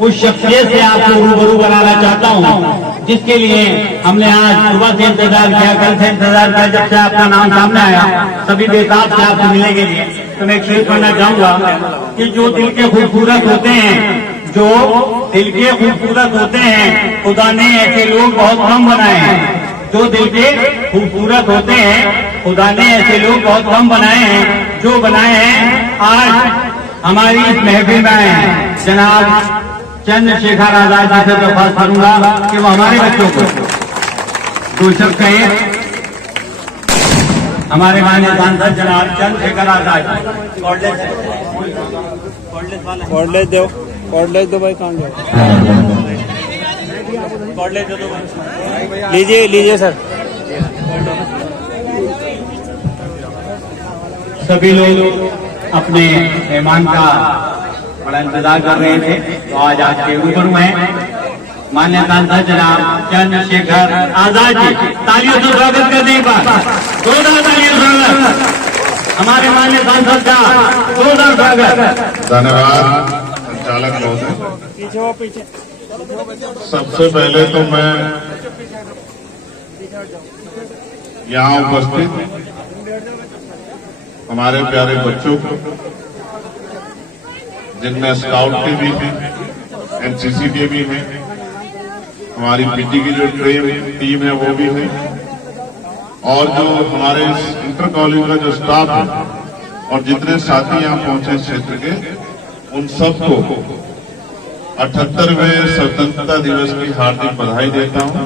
उस शख्सियत से आपको रूबरू बनाना चाहता हूं, जिसके लिए हमने आज सुबह से इंतजार किया, कल से इंतजार किया, जब से आपका नाम सामने आया सभी बेताब से आपसे मिलने के लिए। तो मैं एक शेर करना चाहूंगा कि जो दिल के खूबसूरत होते हैं, जो दिल के खूबसूरत होते हैं, खुदा ने ऐसे लोग बहुत कम बनाए हैं। जो दिल के खूबसूरत होते हैं, खुदा ने ऐसे लोग बहुत कम बनाए हैं। जो बनाए हैं आज हमारी इस महफिल में आए हैं। जनाब चंद्रशेखर आजाद जी से दरख्वास्त करूंगा कि वो हमारे बच्चों को दो शब्द कहें। हमारे माननीय सांसद जनाब चंद्रशेखर आजाद कॉर्डलेज दो भाई, कौन लीजिए सर। सभी लोग अपने मेहमान का बड़ा इंतजार कर रहे थे, तो आज आपके रूबरू हैं माननीय सांसद जनाब चंद्रशेखर आजाद जी। तालियों से स्वागत कर दें, एक बार जोरदार तालियों से स्वागत हमारे माननीय सांसद का, जोरदार स्वागत। धन्यवाद संचालक महोदय। सबसे पहले तो मैं यहाँ उपस्थित हमारे प्यारे बच्चों को, जिनमें स्काउट के भी हैं, एनसीसी के भी हैं, हमारी पीटी की जो टीम है वो भी है, और जो हमारे इंटर कॉलेज का जो स्टाफ है और जितने साथी यहाँ पहुंचे क्षेत्र के, उन सबको 78वें स्वतंत्रता दिवस की हार्दिक बधाई देता हूं।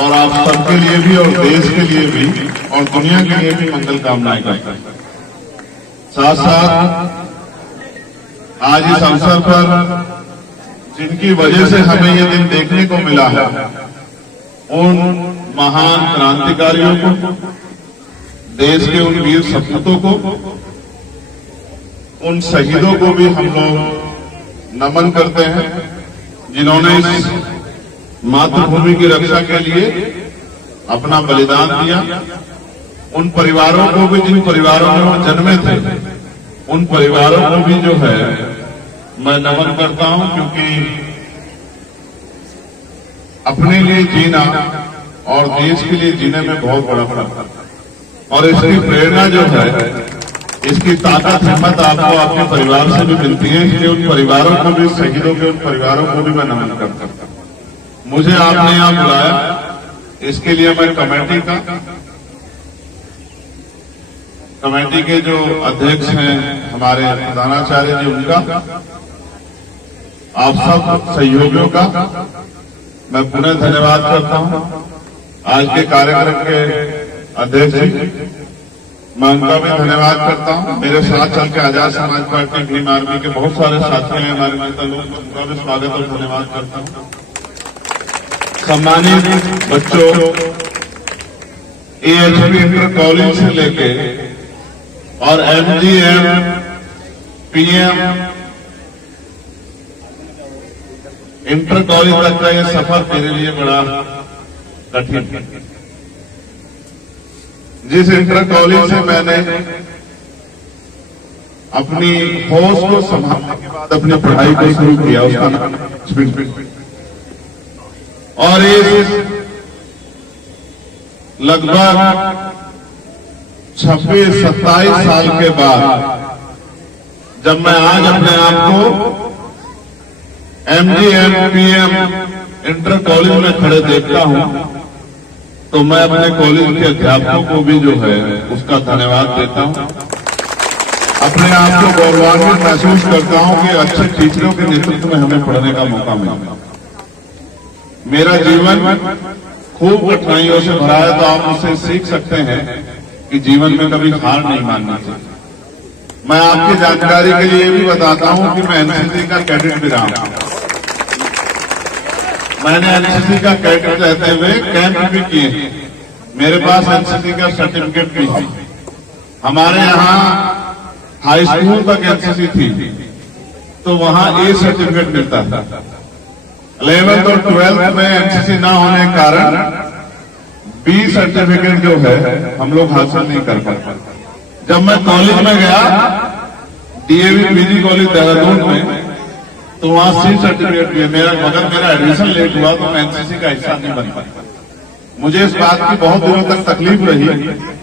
और आप सबके लिए भी और देश के लिए भी और दुनिया के लिए भी मंगल कामनाएं करता हूं। साथ साथ आज इस अवसर पर जिनकी वजह से हमें ये दिन देखने को मिला है, उन महान क्रांतिकारियों को, देश के उन वीर सपूतों को, उन शहीदों को भी हम लोग नमन करते हैं, जिन्होंने इस मातृभूमि की रक्षा के लिए अपना बलिदान दिया। उन परिवारों को भी, जिन परिवारों में वो जन्मे थे, उन परिवारों को भी जो है मैं नमन करता हूं, क्योंकि अपने लिए जीना और देश के लिए जीने में बहुत बड़ा फर्क है। और इसकी प्रेरणा जो है, इसकी ताकत हिम्मत आपको आपके परिवार से भी मिलती है। इसलिए उन परिवारों को भी, शहीदों के उन परिवारों को भी मैं नमन करता हूं। मुझे आपने यहां बुलाया, इसके लिए मैं कमेटी के जो अध्यक्ष हैं हमारे प्रधानाचार्य जी, उनका, आप सब सहयोगियों का मैं पुनः धन्यवाद करता हूं। आज के कार्यक्रम के अध्यक्ष जी, मैं उनका भी धन्यवाद करता हूं। मेरे साथ चल के आजाद समाज पार्टी भीम आर्मी के बहुत सारे साथी हैं, हमारे नेता लोग, उनका भी स्वागत और धन्यवाद करता हूं। सम्मानित बच्चों, एएचपी इंटर कॉलेज से लेके और एमजीएम, पीएम इंटर कॉलेज तक का ये सफर मेरे लिए बड़ा कठिन है। जिस इंटर कॉलेज से मैंने अपनी होश को संभालने के बाद अपनी पढ़ाई को शुरू किया, उसका नाम और इस लगभग 26-27 साल के बाद जब मैं आज अपने आप को एमजीएम, पीएम इंटर कॉलेज में खड़े देखता हूं, तो मैं अपने कॉलेज के अध्यापकों को भी जो है उसका धन्यवाद देता हूं। अपने आप को गौरवान्वित महसूस करता हूं कि अच्छे टीचरों के नेतृत्व में हमें पढ़ने का मौका मिला। मेरा जीवन खूब कठिनाइयों से भरा है, तो आप मुझसे सीख सकते हैं कि जीवन में कभी हार नहीं मानना चाहिए। मैं आपकी जानकारी के लिए भी बताता हूं कि मैं एनसीसी का कैडेट भी रहा हूं। मैंने एनसीसी का कैडेट रहते हुए कैंप भी किए। मेरे पास एनसीसी का सर्टिफिकेट भी है। हमारे यहाँ हाई स्कूल तक एनसीसी थी, तो वहां ए सर्टिफिकेट मिलता था। 11th और 12th में एनसीसी ना होने के कारण बी सर्टिफिकेट जो है हम लोग हासिल नहीं कर पाते। जब मैं कॉलेज में गया, डीएवी पीजी कॉलेज देहरादून में, तो वहां सी सर्टिफिकेट भी है मेरा, मगर मेरा एडमिशन लेट हुआ तो मैं एनसीसी का हिस्सा नहीं बन पाया। मुझे इस बात की बहुत दिनों तक तकलीफ रही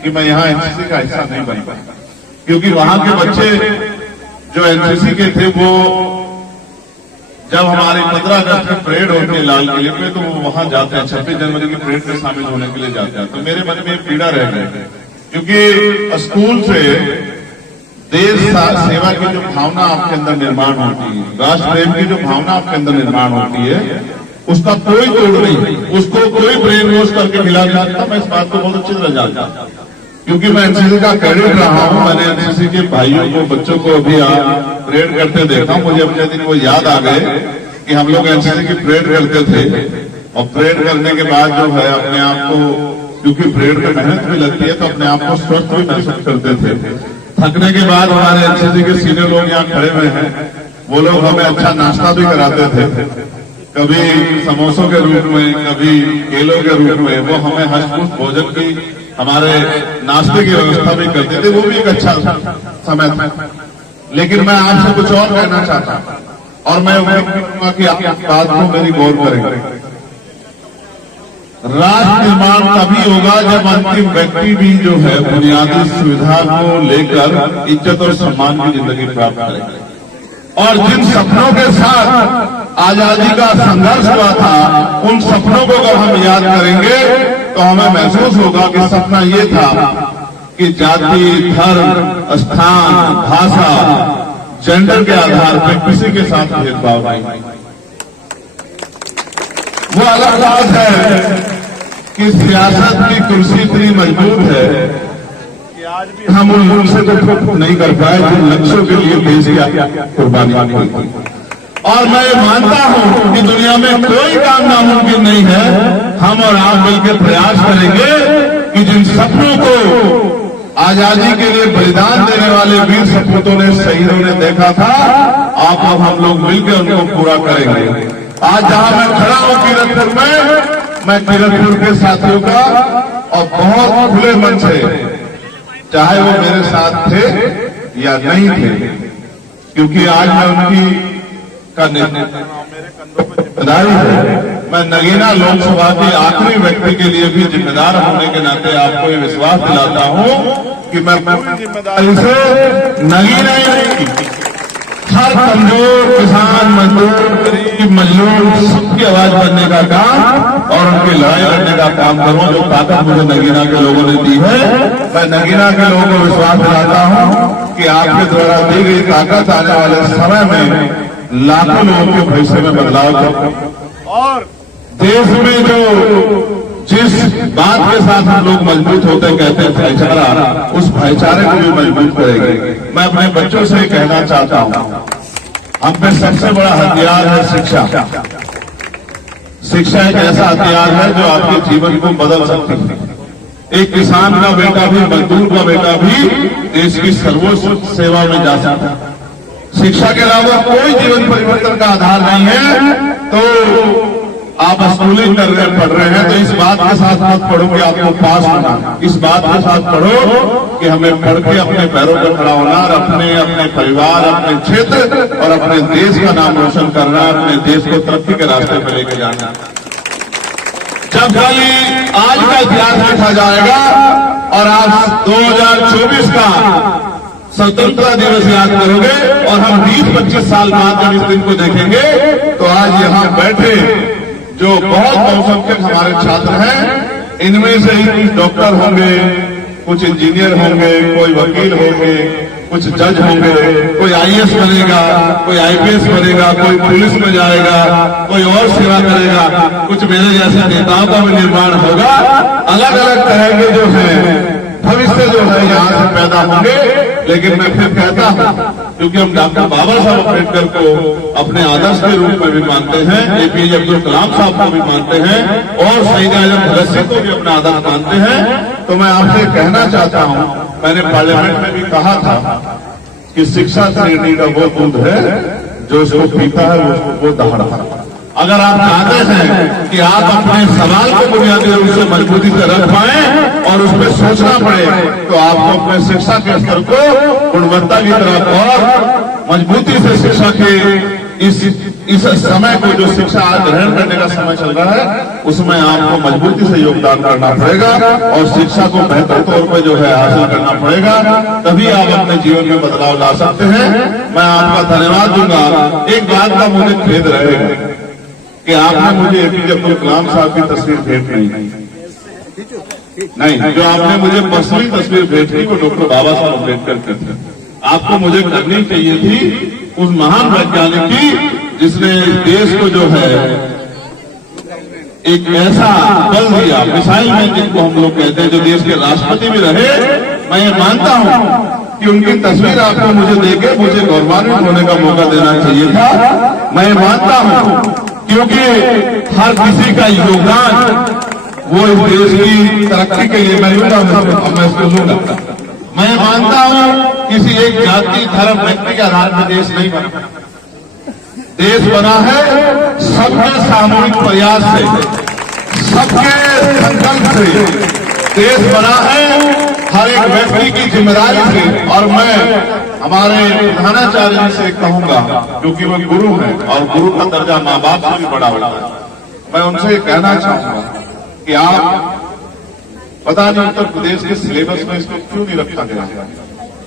कि मैं यहाँ एनसीसी का हिस्सा नहीं बन पाया, क्योंकि वहां के बच्चे जो एनसीसी के थे वो जब हमारी 15 अगस्त की परेड होती है लाल किले पे तो वो वहां जाते हैं, 26 जनवरी की परेड में शामिल होने के लिए जाते हैं। तो मेरे मन में पीड़ा रह गई, क्योंकि स्कूल से देश सेवा की जो भावना आपके अंदर निर्माण होती है, राष्ट्र प्रेम की जो भावना आपके अंदर निर्माण होती है, उसका कोई तोड़ नहीं, उसको कोई ब्रेन वॉश करके मिला नहीं सकता। मैं इस बात को बहुत अच्छी तरह जानता हूं, क्योंकि मैं एनसीसी का कैडेट रहा हूं। मैंने एनसीसी के भाइयों को, बच्चों को अभी परेड करते देखा। मुझे अपने दिन वो याद आ गए कि हम लोग एनसीसी की परेड करते थे, और परेड करने के बाद जो है अपने आप को, क्योंकि परेड में मेहनत भी लगती है, तो अपने आप को स्वस्थ भी महसूस करते थे। थकने के बाद हमारे एनसीसी के सीनियर लोग यहाँ खड़े हुए हैं, वो लोग हमें अच्छा नाश्ता भी कराते थे, कभी समोसों के रूप में, कभी केलों के रूप में। वो हमें हष्ट-पुष्ट भोजन की, हमारे नाश्ते की व्यवस्था भी करते थे। वो भी एक अच्छा समय था। लेकिन मैं आपसे कुछ और कहना चाहता हूं, और मैं उम्मीद करूंगा कि आप इस बात को मेरी गौर करेंगे। राष्ट्र निर्माण तभी होगा जब अंतिम व्यक्ति भी जो है बुनियादी सुविधा को लेकर इज्जत और सम्मान की जिंदगी प्राप्त करेगा। और जिन सपनों के साथ आजादी का संघर्ष हुआ था, उन सपनों को अगर हम याद करेंगे तो हमें महसूस होगा कि सपना ये था कि जाति, धर्म, स्थान, भाषा, जेंडर के आधार पर किसी के साथ भेदभाव नहीं। वो अलग बात है कि सियासत की कुर्सी इतनी मजबूत है कि आज भी हम उनसे तो नहीं कर पाए जो लक्ष्यों के लिए देश की कुर्बानी हुई थी। और मैं मानता हूं कि दुनिया में कोई काम नामुमकिन नहीं है। हम और आप मिलकर प्रयास करेंगे कि जिन सपनों को आजादी के लिए बलिदान देने वाले वीर सपूतों ने, शहीदों ने देखा था, आप अब हम लोग मिलकर उनको पूरा करेंगे। आज जहां मैं खड़ा हूं किरतपुर में, मैं किरतपुर के साथियों का और बहुत खुले मन से, चाहे वो मेरे साथ थे या नहीं थे, क्योंकि आज मैं उनकी का जिम्मेदारी है। मैं नगीना लोकसभा के आखिरी व्यक्ति के लिए भी जिम्मेदार होने के नाते आपको ये विश्वास दिलाता हूं कि मैं पूरी जिम्मेदारी से नगीना ही नहीं, हर कमजोर किसान, मजदूर, गरीब, मजलूम सबकी आवाज बनने का काम और उनकी लड़ाई लड़ने का काम करूं। जो ताकत मुझे नगीना के लोगों ने दी है, मैं नगीना के लोगों को विश्वास दिलाता हूं कि आपके द्वारा दी गई ताकत आने वाले समय में लाखों लोगों के भविष्य में बदलाव कर, और देश में जो जिस बात के साथ हम लोग मजबूत होते कहते हैं भाईचारा, उस भाईचारे को भी मजबूत करेंगे। मैं अपने बच्चों से कहना चाहता हूं, हम पे सबसे बड़ा हथियार है शिक्षा। शिक्षा एक ऐसा हथियार है जो आपके जीवन को बदल सकती है। एक किसान का बेटा भी, मजदूर का बेटा भी देश की सर्वोच्च सेवा में जा सकता है। शिक्षा के अलावा कोई जीवन परिवर्तन का आधार नहीं है। तो आप स्कूलिंग कर रहे हैं, पढ़ रहे हैं, तो इस बात के साथ मत पढ़ो कि आपको पास होना, इस बात के साथ पढ़ो कि हमें पढ़ के अपने पैरों पर खड़ा होना और अपने परिवार, अपने क्षेत्र और अपने देश का नाम रोशन करना, अपने देश को तरक्की के रास्ते पर लेके जाना। जब खाली आज का इतिहास लिखा जाएगा और आप 2024 का स्वतंत्रता दिवस याद करोगे और हम 20-25 साल बाद जब इस दिन को देखेंगे, तो आज यहाँ बैठे जो बहुत बहुसंख्यक हमारे छात्र हैं, इनमें से ही कुछ डॉक्टर होंगे, कुछ इंजीनियर होंगे, कोई वकील होंगे, कुछ जज होंगे, कोई आईएएस बनेगा, कोई आईपीएस बनेगा, कोई पुलिस में जाएगा, कोई और सेवा करेगा, कुछ मेरे जैसे नेताओं का भी निर्माण होगा। अलग अलग तरह के जो है भविष्य जो है यहाँ से पैदा होंगे। लेकिन मैं फिर कहता हूँ, क्योंकि हम डॉक्टर बाबा साहब अम्बेडकर को अपने आदर्श के रूप में भी मानते हैं, एपीजे अब्दुल कलाम साहब को भी मानते हैं और शहीद आजम भगत सिंह को भी अपना आदर्श मानते हैं, तो मैं आपसे कहना चाहता हूँ, मैंने पार्लियामेंट में भी कहा था कि शिक्षा श्रेणी का वो दूध है जो उसको पीता है वो दहाड़ता है। अगर आप चाहते हैं कि आप अपने सवाल को बुनियादी रूप से मजबूती से रख पाए और उस पर सोचना पड़े, तो आपको अपने शिक्षा के स्तर को गुणवत्ता की तरफ और मजबूती से शिक्षा के इस समय को जो शिक्षा ग्रहण करने का समय चल रहा है उसमें आपको मजबूती से योगदान करना पड़ेगा और शिक्षा को बेहतर तौर पर जो है हासिल करना पड़ेगा, तभी आप अपने जीवन में बदलाव ला सकते हैं। मैं आपका धन्यवाद दूंगा। एक बात का मुझे खेद रहेगा कि आपने मुझे एपीजे अब्दुल कलाम साहब की तस्वीर भेंट नहीं, जो आपने मुझे पर्सनली तस्वीर भेंट की वो डॉक्टर बाबा साहब अम्बेडकर की थी। आपको मुझे करनी चाहिए थी उस महान वैज्ञानिक की जिसने देश को जो है एक ऐसा बल दिया, मिसाइल मैन जिनको हम लोग कहते हैं, जो देश के राष्ट्रपति भी रहे। मैं ये मानता हूं कि उनकी तस्वीर आपको मुझे देके मुझे गौरवान्वित होने का मौका देना चाहिए था। मैं मानता हूं क्योंकि हर किसी का योगदान वो इस देश की तरक्की के लिए मैं इसको लूंगा। मैं मानता हूं किसी एक जाति धर्म व्यक्ति के आधार पर देश नहीं बना, देश बना है सबके सामूहिक प्रयास से, सबके संकल्प से देश बना है, हर एक व्यक्ति की जिम्मेदारी से। और मैं हमारे प्रधानाचार्य जी से कहूंगा, क्योंकि वो गुरु हैं और गुरु का दर्जा माँ बाप से भी बड़ा होता है, मैं उनसे कहना चाहूंगा कि आप पता नहीं उत्तर प्रदेश के सिलेबस में इसको क्यों नहीं रखा गया है,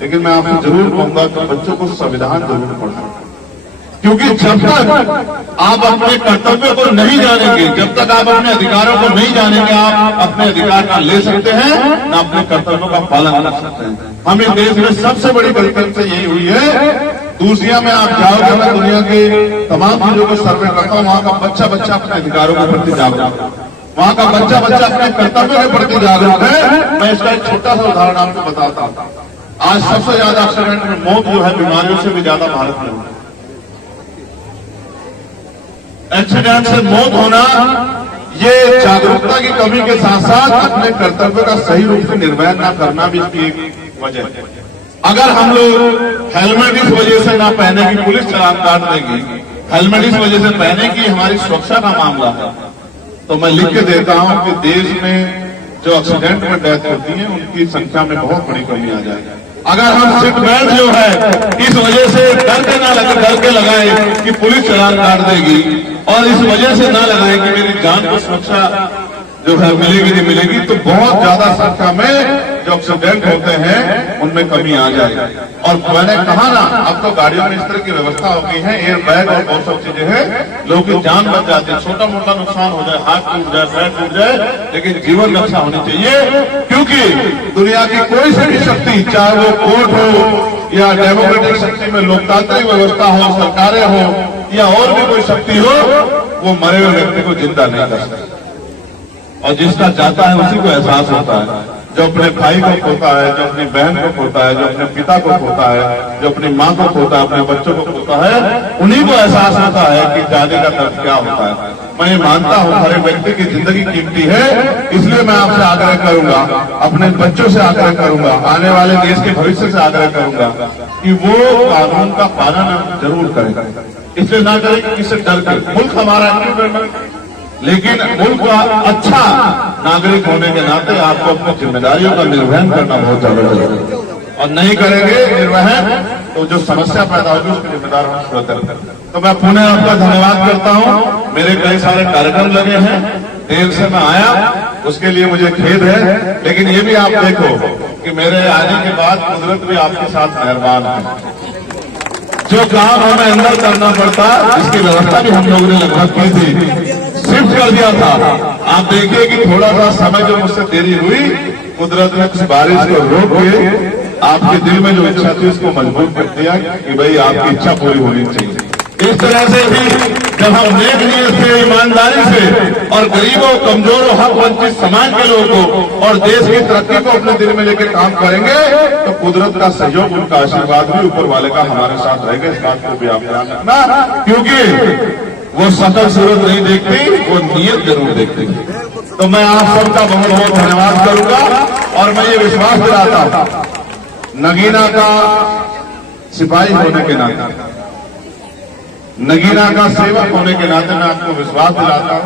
लेकिन मैं आपको जरूर कहूंगा कि बच्चों को संविधान जरूर पढ़ाएं, क्योंकि जब तक आप अपने कर्तव्य को नहीं जानेंगे, जब तक आप अपने अधिकारों को नहीं जानेंगे, आप अपने अधिकार का ले सकते हैं न अपने कर्तव्यों का पालन कर सकते हैं। हम इस देश में सबसे बड़ी गलती से यही हुई है। दूसरिया में आप जाओगे, मैं दुनिया के तमाम चीजों को सर्वे करता हूं, वहां का बच्चा बच्चा अपने अधिकारों के प्रति जागरूक है, वहां का बच्चा बच्चा अपने कर्तव्य के प्रति जागरूक है। मैं इसका एक छोटा सा उदाहरण आपको बताता हूं। आज सबसे ज्यादा एक्सीडेंट में मौत जो है बीमारियों से भी ज्यादा भारत में है। एक्सीडेंट से मौत होना ये जागरूकता की कमी के साथ साथ अपने कर्तव्य का सही रूप से निर्वहन न करना भी इसकी एक वजह है। अगर हम लोग हेलमेट इस वजह से ना पहने की पुलिस चालान काट देगी, हेलमेट इस वजह से पहने की हमारी सुरक्षा का मामला है, तो मैं लिख के देता हूं कि देश में जो एक्सीडेंट में डेथ होती है उनकी संख्या में बहुत बड़ी कमी आ जाएगी। अगर हम सीट बेल्ट जो है इस वजह से डर के लगाए कि पुलिस चालान काट देगी, और इस वजह से ना लगाए कि मेरी जान को सुरक्षा जो है मिलेगी नहीं मिलेगी, तो बहुत ज्यादा संख्या में जो एक्सीडेंट होते हैं उनमें कमी आ जाएगी। और मैंने कहा ना, अब तो गाड़ियों में इस तरह की व्यवस्था हो गई है, एयर बैग और बहुत सब चीजें हैं, लोगों की जान बच जाती है। छोटा मोटा नुकसान हो जाए, हाथ टूट जाए, पैर टूट जाए, लेकिन जीवन रक्षा होनी चाहिए। क्योंकि दुनिया की कोई सी भी शक्ति, चाहे वो कोर्ट हो या डेमोक्रेटिक शक्ति में लोकतांत्रिक व्यवस्था हो, सरकारें हो या और भी कोई शक्ति हो, वो मरे हुए व्यक्ति को जिंदा नहीं कर सकती। और जिसका जाता है उसी को एहसास होता है। जो अपने भाई को खोता है, जो अपनी बहन को खोता है, जो अपने पिता को खोता है, जो अपनी माँ को खोता है, अपने बच्चों को खोता है, उन्हीं को एहसास होता है कि जाने का दर्द क्या होता है। मैं मानता हूं हर एक व्यक्ति की जिंदगी कीमती है, इसलिए मैं आपसे आग्रह करूंगा, अपने बच्चों से आग्रह करूंगा, आने वाले देश के भविष्य से आग्रह करूंगा कि वो कानून का पालन जरूर करें। इसलिए ना करें कि किसी डर के। मुल्क हमारा इंडिपेंडेंट, लेकिन मुल्क का अच्छा नागरिक होने के नाते आपको अपनी जिम्मेदारियों का निर्वहन करना बहुत जरूरी है। और नहीं करेंगे निर्वहन तो जो समस्या पैदा होगी उसके जिम्मेदार हम स्वतंत्र। तो मैं पुनः आपका धन्यवाद करता हूं। मेरे कई सारे कार्यक्रम लगे हैं, देर से मैं आया उसके लिए मुझे खेद है, लेकिन ये भी आप देखो कि मेरे आने के बाद कुदरत भी आपके साथ मेहरबान है। जो काम हमें अंदर करना पड़ता, इसकी व्यवस्था भी हम लोगों ने लगभग की थी, शिफ्ट कर दिया था। आप देखिए कि थोड़ा सा समय जो मुझसे देरी हुई, कुदरत ने कुछ बारिश को रोक के आपके दिल में जो इच्छा थी उसको मजबूत कर दिया कि भाई आपकी इच्छा पूरी होनी चाहिए। इस तरह से भी जब हम नेक नीयत से, ईमानदारी से और गरीबों, कमजोरों, हक वंचित समाज के लोगों को और देश की तरक्की को अपने दिल में लेकर काम करेंगे तो कुदरत का सहयोग, उनका आशीर्वाद भी ऊपर वाले का हमारे साथ रहेगा। इस बात को भी आप ध्यान रखना, क्योंकि वो शकल सूरत नहीं देखती, वो नीयत जरूर देखती। तो मैं आप सबका बहुत बहुत धन्यवाद करूंगा और मैं ये विश्वास दिलाता हूं नगीना का सिपाही होने के नाते, नगीना का सेवक होने के नाते मैं आपको विश्वास दिलाता हूं।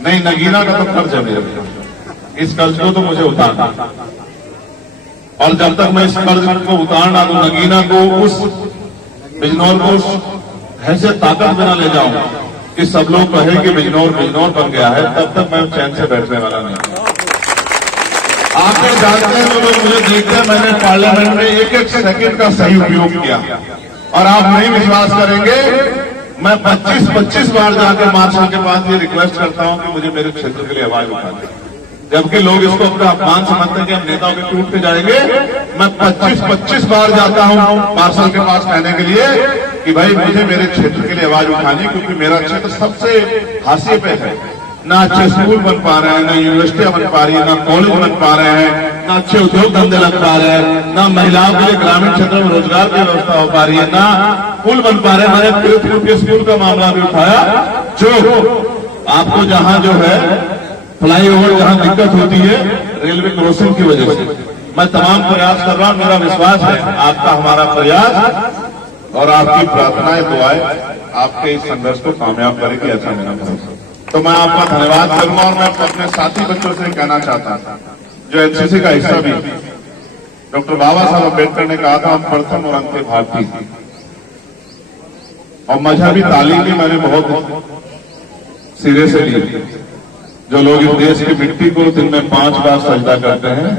नहीं, नगीना का तो कर्ज है मेरे, इस कर्ज को तो मुझे उतारना, और जब तक मैं इस कर्ज को उतारना तो नगीना को उस बिजनौर को ऐसे ताकत में न ले जाऊं कि सब लोग कहे कि बिजनौर बिजनौर बन गया है, तब तक मैं चैन से बैठने वाला नहीं। आप लोग जानते हैं, जो लोग मुझे देखते हैं, मैंने पार्लियामेंट में एक एक सेकंड का सही उपयोग किया और आप नहीं विश्वास करेंगे, मैं 25-25 बार जाकर मार्शल के पास ये रिक्वेस्ट करता हूं कि मुझे मेरे क्षेत्र के लिए आवाज उठा दें, जबकि लोग इसको अपना अपमान समझते हैं कि हम नेताओं के टूट के जाएंगे। मैं 25-25 बार जाता हूं मार्शल के पास कहने के लिए कि भाई मुझे मेरे क्षेत्र के लिए आवाज उठानी, क्योंकि मेरा क्षेत्र सबसे हाशिए पे है। ना अच्छे स्कूल बन पा रहे हैं, ना यूनिवर्सिटियां बन पा रही है, ना कॉलेज बन पा रहे हैं, ना अच्छे उद्योग धंधे लग पा रहे हैं, ना महिलाओं के लिए ग्रामीण क्षेत्र में रोजगार की व्यवस्था हो पा रही है, ना पुल बन पा रहे हैं। मैंने तिरुपति के स्कूल का मामला भी उठाया, जो आपको जहां जो है फ्लाईओवर जहां दिक्कत होती है रेलवे क्रॉसिंग की वजह से, मैं तमाम प्रयास कर रहा हूं। मेरा विश्वास है आपका हमारा प्रयास और आपकी प्रार्थनाएं दुआएं आपके इस संघर्ष को कामयाब करेगी, ऐसा मेरा भरोसा। तो मैं आपका धन्यवाद करूंगा और मैं अपने साथी बच्चों से कहना चाहता था, जो एनसीसी का हिस्सा भी, डॉक्टर बाबा साहब अम्बेडकर ने कहा था हम प्रथम और अंतिम भारतीय, और मजहबी तालीम भी मैंने बहुत सिरे से ली। जो लोग इस देश की मिट्टी को दिन में 5 बार सजदा करते हैं,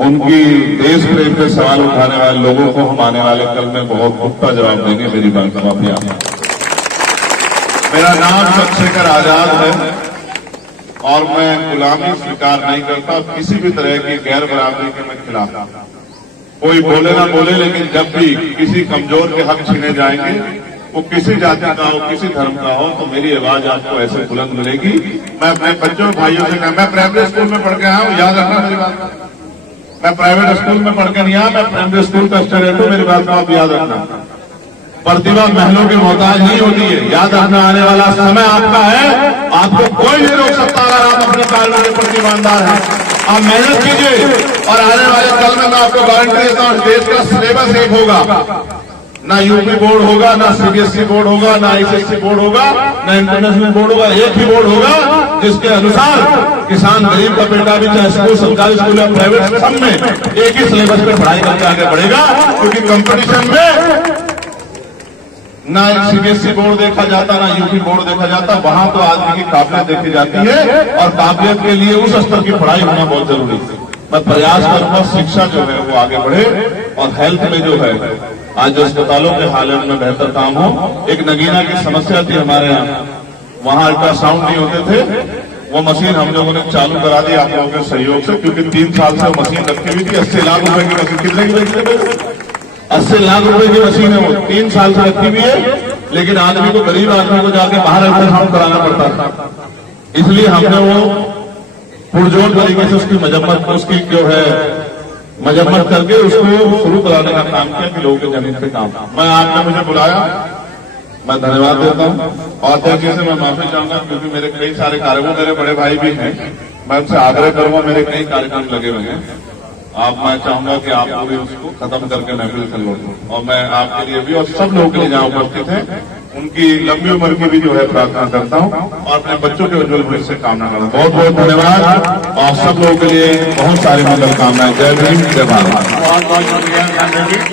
उनकी देश प्रेम पे सवाल उठाने वाले लोगों को हम आने वाले कल में बहुत पुख्ता जवाब देंगे। मेरी बात का आप, मेरा नाम चंद्रशेखर आजाद है और मैं गुलामी स्वीकार नहीं करता, किसी भी तरह की गैर बराबरी के मैं खिलाफ। कोई बोले ना बोले, लेकिन जब भी किसी कमजोर के हक छीने जाएंगे, वो किसी जाति का हो, किसी धर्म का हो, तो मेरी आवाज आपको ऐसे बुलंद मिलेगी। मैं अपने बच्चों भाइयों से मैं प्राइवेट स्कूल में पढ़ के आया हूं, याद रखना मेरी बात। मैं प्राइवेट स्कूल में पढ़ के नहीं आया, मैं प्राइमरी स्कूल का स्टूडेंट हूं, मेरी बात को आप याद रखना। प्रतिभा महलों की मोहताज नहीं होती है, याद रखना। आने वाला समय आपका है, आपको कोई नहीं रोक सकता अगर आप अपने कार्य के प्रति ईमानदार हैं। आप मेहनत कीजिए और आने वाले कल में मैं आपको गारंटी देता हूं, देश का सिलेबस एक होगा, ना यूपी बोर्ड होगा, ना सीबीएसई बोर्ड होगा, ना आईसीएसई बोर्ड होगा, ना इंटरनेशनल बोर्ड होगा, एक ही बोर्ड होगा जिसके अनुसार किसान गरीब का बेटा भी चाहे स्कूल सरकारी स्कूल या प्राइवेट, सब में एक ही सिलेबस पे पढ़ाई करके आगे बढ़ेगा। क्योंकि कंपटीशन में ना सीबीएसई बोर्ड देखा जाता, ना यूपी बोर्ड देखा जाता, वहां तो आदमी की काबिलियत देखी जाती है और काबिलियत के लिए उस स्तर की पढ़ाई होना बहुत जरूरी है। मैं प्रयास करूंगा शिक्षा जो है वो आगे बढ़े और हेल्थ में जो है आज अस्पतालों के हालत में बेहतर काम हो। एक नगीना की समस्या थी हमारे यहाँ, वहां अल्ट्रासाउंड नहीं होते थे, वो मशीन हम लोगों ने चालू करा दी आप लोगों के सहयोग से, क्योंकि 3 साल से वो मशीन रखी हुई थी। 80 लाख रुपए की मशीन, कितने की रखी? 80 लाख रुपए की मशीन है, वो 3 साल से रखी हुई है, लेकिन आदमी को, गरीब आदमी को जाके बाहर अल्ट्रासाउंड कराना पड़ता था। इसलिए हमने वो पुरजोर तरीके से उसकी मजम्मत, उसकी जो है मजम्मत करके उसको शुरू कराने का काम किया कि लोगों के जमीन पे काम। मैं आपने मुझे बुलाया, मैं धन्यवाद देता हूं और अध्यक्ष से मैं माफी चाहूंगा, क्योंकि मेरे कई सारे कार्यक्रम, मेरे बड़े भाई भी हैं, मैं उनसे आग्रह करूंगा, मेरे कई कार्यक्रम लगे हुए हैं। मैं चाहूंगा कि आप भी उसको खत्म करके महफिल से लौटूं, और मैं आपके लिए भी और सब लोगों के लिए जहां उपस्थित हैं उनकी लंबी उम्र की भी जो है प्रार्थना करता हूं और अपने बच्चों के उज्जवल भविष्य से कामना करता हूं। बहुत बहुत धन्यवाद और सब लोगों के लिए बहुत सारी मंगल कामनाएं। जय भीम, जय भारत। बहुत बहुत शुक्रिया।